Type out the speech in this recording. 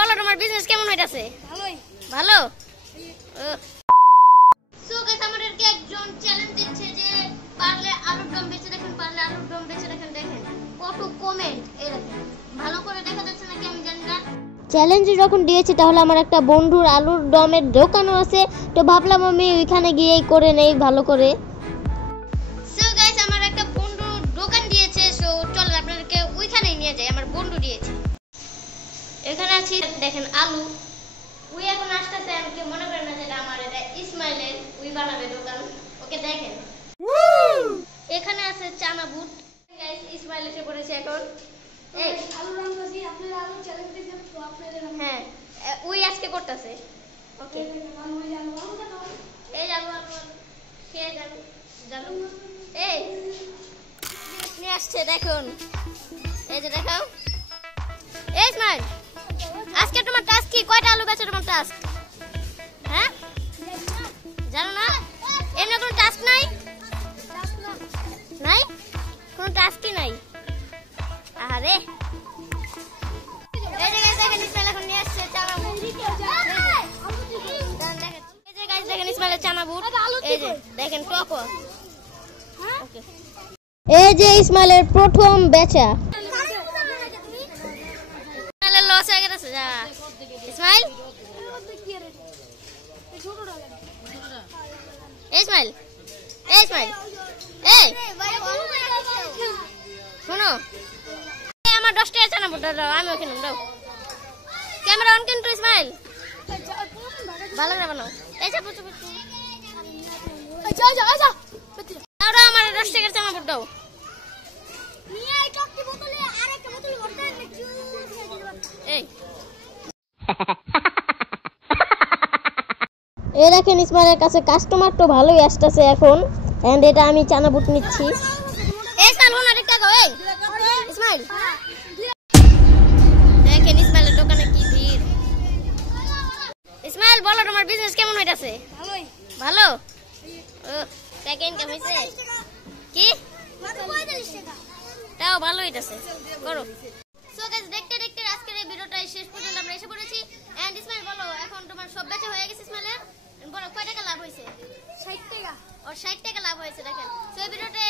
বলো তোমার বিজনেস কেমন হইতাছে? ভালোই। ভালো। সো গাইস আমাদেরকে একজন চ্যালেঞ্জ দিচ্ছে যে পারলে আলুর দম বেচে দেখেন, পারলে আলুর দম বেচে দেখেন। দেখেন কত কমেন্ট, এই দেখেন ভালো করে দেখা যাচ্ছে নাকি আমি জানি না। চ্যালেঞ্জ যখন দিয়েছি তাহলে আমার একটা বন্ধুর আলুর দমের দোকানও আছে, তো ভাবলাম আমি ওইখানে গিয়েই করে নেই ভালো করে। সো গাইস আমার একটা বন্ধু দোকান দিয়েছে, সো চল আপনাদেরকে ওইখানেই নিয়ে যাই। আমার বন্ধু দিয়েছে, এখানে আছি দেখেন আলু। উই এখন আসতেছে, আমি কি মনে করেন না যেটা আমার, এটা ইসমাইলের, উই বানাবে দোকান। ওকে দেখেন এখানে আছে চানা বুট। গাইস ইসমাইল এসে পড়েছে এখন। এই আলু রান্নাছি, আপনারা আলু চ্যালেঞ্জ দিয়েছেন তো আপনাদের। হ্যাঁ উই আজকে করতেছে। ওকে এই আলু খেয়ে যান জানু। এই নিয়ে আসছে দেখুন, এই যে দেখাও। এই ইসমাইল আজকে তোমার টাস্ক কি? কয়টা আলু বেচে তোমার টাস্ক? হ্যাঁ জানো না? এমনি কোনো টাস্ক নাই? নাই কোনো টাস্কই নাই। আরে এই যে গাইস দেখেন ইসমাইল এখন নিয়ে আসছে চানা বুট। এই যে গাইস দেখেন ইসমাইলের চানা বুট, এই যে দেখেন টক। ওকে এই যে ইসমাইলের প্রথম বেচা। ইসমাইলের লস হয়ে গেছে যা। ইসমাইল ইসমাইল ইসমাইল এই শোনো, আমার 10 টাকা চানা বুট দাও, আমি ওখানে দাও। ক্যামেরা অন কিন্তু ইসমাইল ভালো করে বানাও। এই যা পুচু পুচু দাও, আমার 10 টাকার চানা বুট দাও। এই দেখেন ইসমাইলের কাছে কাস্টমার তো ভালোই আসতেছে এখন, এন্ড এটা আমি চানা বুট নিচ্ছি। এই সাল হোনা রেখা গো। এই ইসমাইল দেখেন ইসমাইলের দোকানে কি ভিড়। ইসমাইল বলো তোমার বিজনেস কেমন হইতাছে? ভালোই। ভালো। ও টাকা ইনকাম হইছে কি? মাত্র 45 টাকা। তাও ভালো হইতাছে, করো। সো গাইস দেখতে দেখতে আজকের এই ভিডিওটা শেষ পর্যন্ত আমরা এসে পড়েছি। এন্ড ইসমাইল বলো এখন তোমার সব বেচা হয়ে গেছে ইসমাইলের, বলো কয় টাকা লাভ হইছে? 60 টাকা। ওর 60 টাকা লাভ হয়েছে দেখেন। সো এই ভিডিওতে